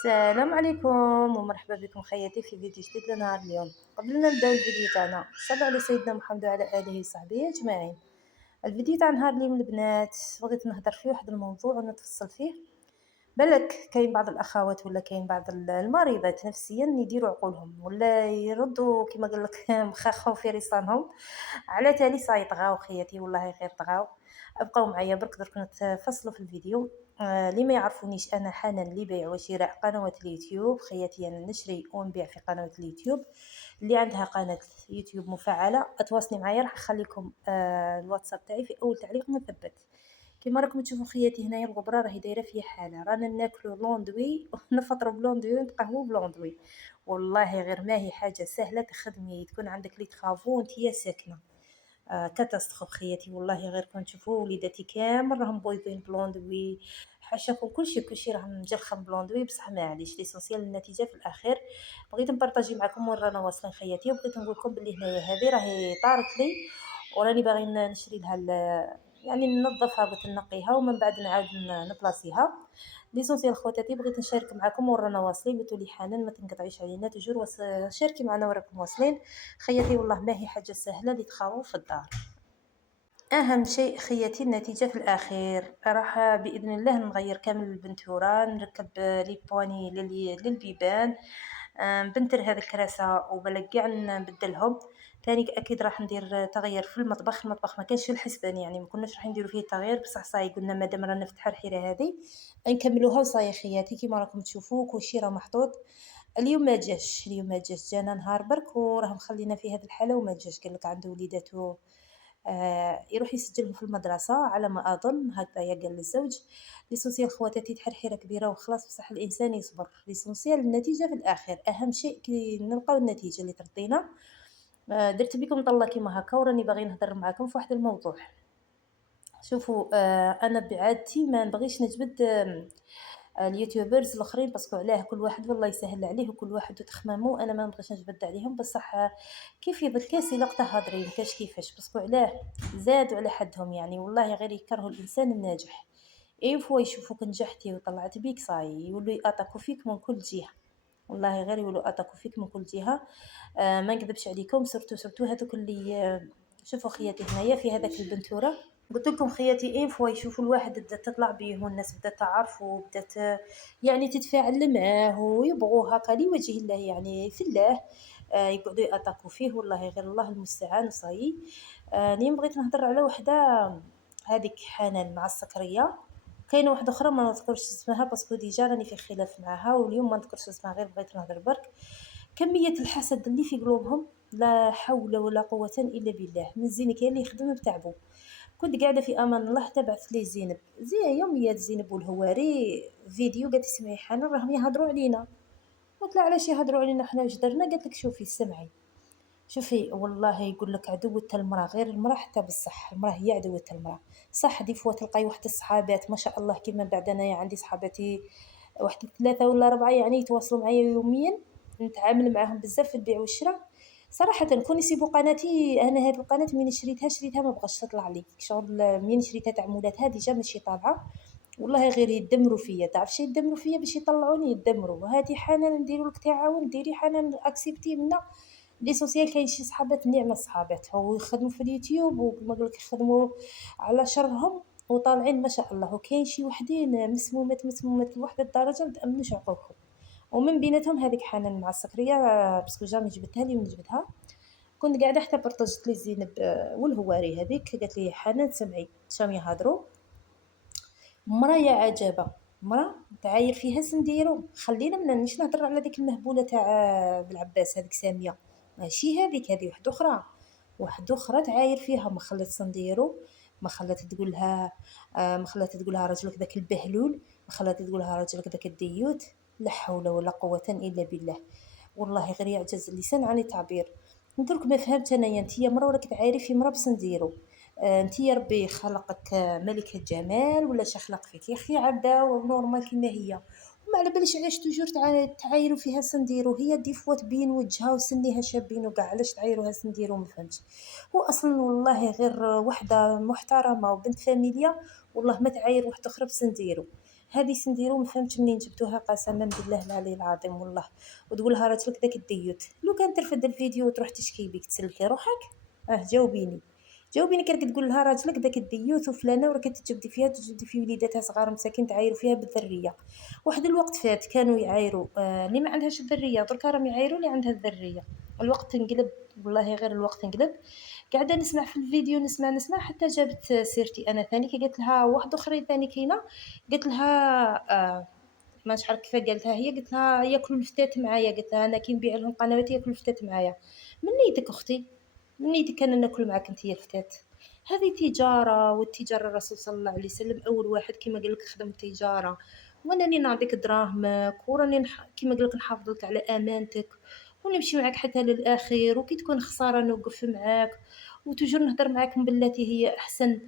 السلام عليكم ومرحبا بكم خياتي في فيديو جديد لنهار اليوم. قبل ما نبداو الفيديو تاعنا صلوا على سيدنا محمد وعلى اله وصحبه اجمعين. الفيديو تاع نهار اليوم البنات بغيت نهضر فيه واحد الموضوع ونتفصل فيه. بالك كاين بعض الاخوات ولا كاين بعض المريضات نفسيا يديروا عقولهم ولا يردوا كما قال لك مخاخهم في رصانهم على تالي سيطغاو خياتي والله غير طغاو. ابقاو معايا برك درك نتفصلوا في الفيديو. اللي ما يعرفونيش انا حنان لبيع وشراء قنوات اليوتيوب خياتي، انا نشري ونبيع في قنوات اليوتيوب. اللي عندها قناه يوتيوب مفعله اتواصلي معايا، راح نخليكم الواتساب تاعي في اول تعليق مثبت. كيما راكم تشوفوا خياتي هنايا الغبره راهي دايره فيا حاله، رانا ناكلو لوندوي ونفطروا بلوندوي ونتقهووا بلوندوي. والله غير ما هي حاجه سهله تخدمي تكون عندك لي تخافو وانتي ساكنه. كاتاستروف خياتي والله غير كون تشوفوا وليداتي كامل راهم بويضين بلوندوي، حاشاكم كلشي راهم مجرخم بلوندوي، بصح معليش ليسونسيال النتيجه في الاخير. بغيت نبارطاجي معكم وين رانا واصلين خياتي، وبغيت نقول لكم بلي هنايا هذه راهي طارت لي وراني باغي نشري لها يعني ننظفها، قلت نقيها ومن بعد نعاود نبلاصيها. ليسونسيال خواتاتي بغيت نشارك معكم وين رانا واصلين، قلتوا لي حنان ما تنقطعيش علينا توجور شاركي معنا وراكم واصلين. خياتي والله ما هي حاجه سهله اللي تخاووا في الدار. اهم شيء خياتي النتيجه في الاخير، راح باذن الله نغير كامل البنتوره، نركب لي بواني للبيبان، نبنتر هذا الكراسه وبلك كاع نبدلهم. ثاني اكيد راح ندير تغيير في المطبخ ما كانش في الحسبان، يعني ما كناش راح نديروا فيه تغيير، بصح صاي قلنا مادام رانا نفتح الحيره هذه نكملوها وصاي خياتي. كيما راكم تشوفوا كلشي راه محطوط. اليوم ما جاش جانا نهار برك وراه مخلينا في هذه الحاله وما جاش، قال لك عنده وليداته يروح يسجلهم في المدرسة على ما أظن، هكذايا قال للزوج. ليسونسيال خواتاتي تحرحيرة كبيرة وخلاص، بصح الإنسان يصبر، ليسونسيال النتيجة في الآخر أهم شيء كي نلقاو النتيجة اللي ترضينا. درت بكم طلة كيما هكا وراني باغي نهضر معاكم في واحد الموضوع. شوفوا أنا بعادتي ما نبغيش نجبد اليوتيوبرز الاخرين، باسكو علاه كل واحد والله يسهل عليه وكل واحد وتخمامو، انا ما نبغيش نجبد عليهم، بصح كيف يضل كاسي لقطه هادرين كاش كيفاش، باسكو علاه زادوا على حدهم، يعني والله غير يكرهوا الانسان الناجح. اي فوا يشوفوك نجحتي وطلعت بيك صاي يولوا ياتاكو فيك من كل جهه، والله غير يولوا اتاكو فيك من كل جهه. ما نكذبش عليكم، سورتو هذوك اللي شوفوا خياتي هنايا في هذاك البنتوره، قلت لكم خياتي اين فوا يشوفوا الواحد بدات تطلع بيه والناس بدات تعرفه وبدات يعني تتفاعل معاه ويبغوا هكا لوجه الله، يعني في الله. يقعدوا ياتاكو فيه، والله غير الله المستعان وصاي. اليوم بغيت نهضر على وحده، هذيك حنان مع السكريه. كاينه واحده اخرى ما نذكرش اسمها باسكو ديجا راني في خلاف معاها، واليوم ما نذكرش اسمها غير بغيت نهضر برك. كميه الحسد اللي في قلوبهم لا حول ولا قوه الا بالله، من زين كاين اللي يخدم بتعبه. كنت قاعده في امان الله تبعث لي زينب يوميات زينب والهواري فيديو، قالت اسمعي حنان راهم يهضروا علينا. قلت لها علاش يهضروا علينا حنا واش درنا؟ قالت لك شوفي سمعي، شوفي والله يقول لك عدوة المرأة غير المرأة، حتى بالصح المرأة هي عدوة المرأة. صح دي فوا تلقاي واحد الصحابات ما شاء الله كيما بعد انايا عندي صحاباتي واحد 3 ولا 4 يعني يتواصلوا معايا يوميا، نتعامل معاهم بزاف في البيع والشراء. صراحة كون يسيبوا قناتي، انا هاد القناة من شريتها ما بغاش تطلع لي شغل، من شريتها تاع مولاتها ديجا ماشي طالعة. والله غير يدمروا فيا، تعرف شي يدمروا فيا باش يطلعوني يدمروا. هذه حنان نديروا لك تعاون، ديري حنان اكسبتي منا. ليسوسيال كاين شي صحابات نعمه صحابات هو يخدموا في اليوتيوب وكما نقول لك يخدموا على شرهم وطالعين ما شاء الله، وكاين شي وحدين مسمومات لواحد الدرجه ما تامنوش عقولكم. ومن بيناتهم هذيك حنان مع السكريه، باسكو جامي جبتها لي ونجبدها. كنت قاعده حتى برطجت لي زينب والهواري هذيك، قالت لي حنان سمعي شام يهضروا، مرا يا عجبه، مرا تعاير فيها سنديرو. خلينا مننيش نهضر على ديك المهبوله تاع بالعباس هذيك ساميه، ماشي هذيك، هذه واحده اخرى، واحده اخرى تعاير فيها، ما خلات سنديرو، ما خلات تقولها، ما خلات تقولها راجلك ذاك البهلول، ما خلات تقولها راجلك ذاك الديوت. لا حول ولا قوه الا بالله، والله غير يعجز اللسان عن التعبير. ندرك ما فهمت انايا، انتيا مرا وراك تعايري في مرا بس نديرو. انتي ربي خلقك ملكة جمال ولا شخلق فيك يا اخي عبده ونورمال كيما هي، وما على باليش علاش توجور تعايروا فيها سنديرو، هي دي فوا تبين وجهها وسنيها شابين وكاع، علاش تعايروها سنديرو ما فهمتش. هو اصلا والله غير وحده محترمه وبنت فاميليا، والله ما تعاير واحده اخرى بسنديرو. هذه سنديرو ما فهمتش منين جبتوها قسما بالله العلي العظيم والله. وتقولها راجلك داك الديوت لو كان ترفد الفيديو وتروح تشكي بيك تسلكي روحك. جاوبيني، جاوبيني كانك تقول لها راجلك داك الديوث وفلانه وراه كتجبدي فيها تجبدي في وليداتها صغار مساكين تعايروا فيها بالذريه. واحد الوقت فات كانوا يعايروا اللي ما عندهاش الذريه، دركا راهم يعايروا اللي عندها الذريه. الوقت انقلب، والله غير الوقت انقلب. قاعده نسمع في الفيديو نسمع حتى جابت سيرتي انا ثاني كي قالت لها واحد اخرين ثاني كاينه. قالت لها ما عرف كيف قالتها هي، قلت لها ياكلوا الفتات معايا، قلت لها انا كي نبيع لهم قنوات ياكلوا الفتات معايا. من نيتك اختي، من نيتك انا ناكل معاك انت الفتات؟ هذه تجاره، والتجاره الرسول صلى الله عليه وسلم اول واحد كيما قال لك خدم تجاره. وانني نعطيك دراهمك وراني كيما قال لك نحافظ لك على امانتك ونمشي معاك حتى للاخير، وكي تكون خساره نوقف معاك وتجر نهضر معاك من بالتي هي احسن.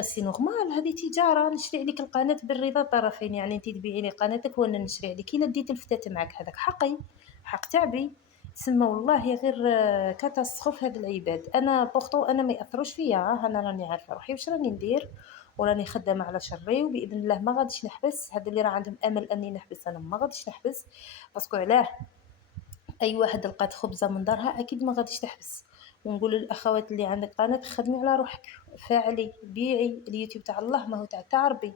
سي نورمال، هذه تجاره، نشري عليك القناه بالرضا الطرفين، يعني انت تبيعي لي قناتك وانا نشري عليك. الا ديت الفتاه معاك هذاك حقي، حق تعبي. تسمى والله غير كاتاستروف هاد العباد. انا بورتو انا ما ياثروش فيا، انا راني عارفه روحي واش راني ندير، وراني خدامه على شري، وباذن الله ما غاديش نحبس. هاد اللي راه عندهم امل اني نحبس انا ما غاديش نحبس. باسكو علاه؟ اي واحد لقات خبزه من دارها اكيد ما غاديش تحبس. ونقول للاخوات اللي عندك قناه خدمي على روحك، فاعلي بيعي اليوتيوب تاع الله ما هو تاع ربي.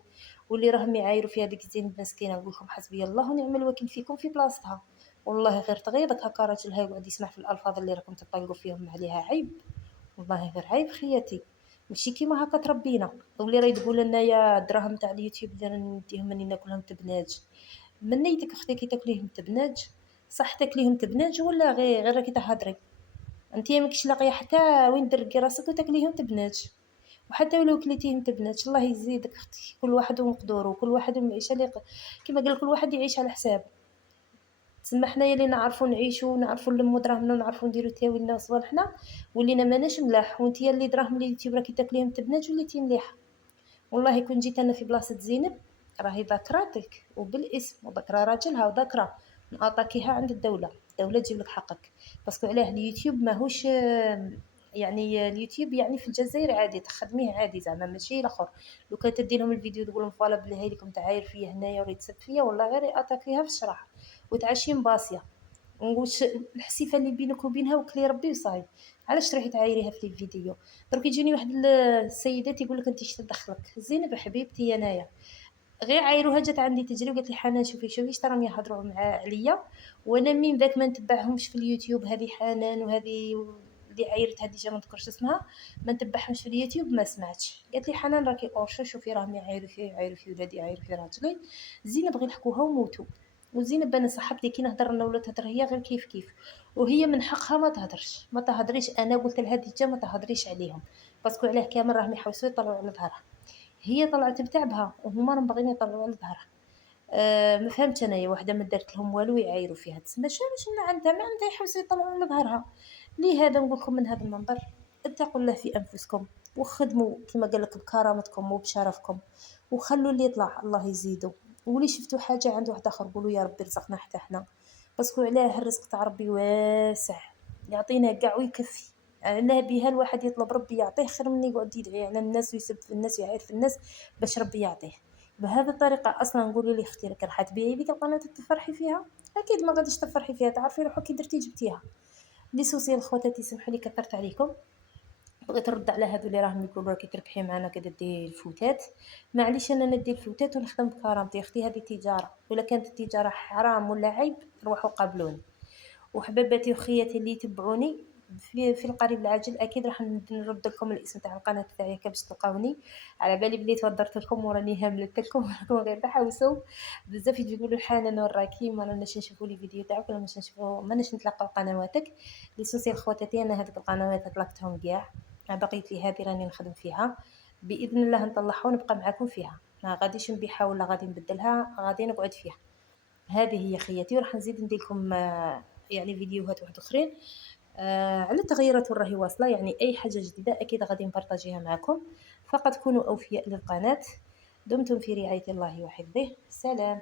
واللي راهم يعايروا في هذيك الزين مسكينه نقول لكم حسبي الله ونعم الوكيل فيكم في بلاصتها. والله غير تغيظك هكا راجلها يقعد يسمع في الالفاظ اللي راكم تطلقوا فيهم عليها عيب. والله غير عيب خياتي، ماشي كيما هكا تربينا. واللي راه تقول لنا يا الدراهم تاع اليوتيوب اللي نديهم اني ناكلهم تبناج. من نيتك اختي كي تاكليهم تبناج؟ صح تاكليهم تبناج ولا غير راكي تهضري؟ انت ماكش لاقيه حتى وين دركي راسك وتاكليهم تبناج. وحتى ولو كليتيهم تبناج الله يزيدك اختي، كل واحد ومقدوره وكل واحد والمعيشه اللي كيما قال كل واحد يعيش على حساب. تسمى حنايا اللي نعرفوا نعيشوا ونعرفوا نلموا دراهمنا ونعرفوا نديروا تاويلنا وصوالحنا ولينا ماناش ملاح. وانتيا اللي دراهم اللي اليوتيوب راكي تاكليهم تبناج وليتي مليحه. والله كون جيت انا في بلاصه زينب راهي ذاكراتك وبالاسم وذاكره راجلها وذاكره نعطاكيها عند الدوله، الدوله تجيب لك حقك. باسكو علاه اليوتيوب ماهوش يعني اليوتيوب يعني في الجزائر عادي تخدميه عادي زعما ماشي الاخر. لو كان تدي لهم الفيديو تقول لهم فوالا بلي هاي لكم تعاير فيا هنايا وريت تسب فيا والله غير ياتاكيها في الشرح وتعشي مباسيه. ونقولش الحسيفه اللي بينك وبينها وكلي ربي وصاي. علاش تروحي تعايريها في الفيديو؟ درك يجيني واحد السيدات يقول لك انت اش تدخلك زينب حبيبتي انايا. غير عايروها جات عندي تجري وقالت لي حنان شوفي اش راهم يهضروا مع عليا، وانا من ذاك ما نتبعهمش في اليوتيوب. هذه حنان وهذه اللي عايرت هذه ما نذكرش اسمها، ما نتبعهمش في اليوتيوب ما سمعتش. قالت لي حنان راكي اورشا شوفي راهم يعايروا في ولادي يعايروا في راجلي. زينب غير نحكوها وموتوا. وزينب انا صاحبتي كي نهضر انا ولا تهضر هي غير كيف وهي من حقها ما تهضرش ما تهضريش. انا قلت لها ديجا ما تهضريش عليهم باسكو علاه كامل راهم يحوسوا يطلعوا على ظهرها. هي طلعت بتعبها وهما راهم باغيين يطلعوا على ظهرها. ما فهمتش انايا وحده ما دارت لهم والو يعايروا فيها. تسمى شنو عندها ما عندها يحوسوا يطلعوا على ظهرها. لهذا نقول لكم من هذا المنبر اتقوا الله في انفسكم وخدموا كما قال لك بكرامتكم وبشرفكم، وخلوا اللي يطلع الله يزيدوا. واللي شفتوا حاجه عند واحد اخر قولوا يا ربي رزقنا حتى احنا. باسكو علاه الرزق تاع ربي واسع يعطينا كاع ويكفي. علاه بها الواحد يطلب ربي يعطيه خير من يقعد يدعي على الناس ويسب في الناس ويعاير في الناس باش ربي يعطيه. بهذه الطريقه اصلا نقول لي اختي لك راح تبيعي ديك القناه تفرحي فيها؟ اكيد ما غاديش تفرحي فيها، تعرفي روحك كي درتي جبتيها. لي سوسي خواتاتي سمحوا لي كثرت عليكم. بغيت نرد على هادو اللي راهم يقولوا راكي تربحي معنا كديري الفوتات. معليش انا ندي الفوتات ونخدم بكرامتي اختي، هذه تجاره، ولا كانت التجاره حرام ولا عيب روحوا قابلوني. وحباباتي وخياتي اللي يتبعوني في القريب العاجل اكيد راح نرد لكم الاسم تاع القناه تاعي باش تلقاوني. على بالي بلي توضرت لكم وراني هاملت لكم راكم غير تحوسوا بزاف يقولوا الحنان وراكي ما راناش نشوفوا لي فيديو تاعك ولا مش نشوفوا ما نتلاقاو قنواتك. لي سوسي خواتاتي انا هذيك القنوات طلقتهم كاع. بقيت لي هذه راني نخدم فيها باذن الله نطلعها ونبقى معاكم فيها. ما غاديش نبيعها ولا غادي نبدلها غادي نقعد فيها. هذه هي خياتي. وراح نزيد ندير لكم يعني فيديوهات واحد اخرين على التغيرات والراهي واصله. يعني اي حاجه جديده اكيد غادي نبارطاجيها معكم. فقط كونوا اوفياء للقناه. دمتم في رعايه الله وحفظه. سلام.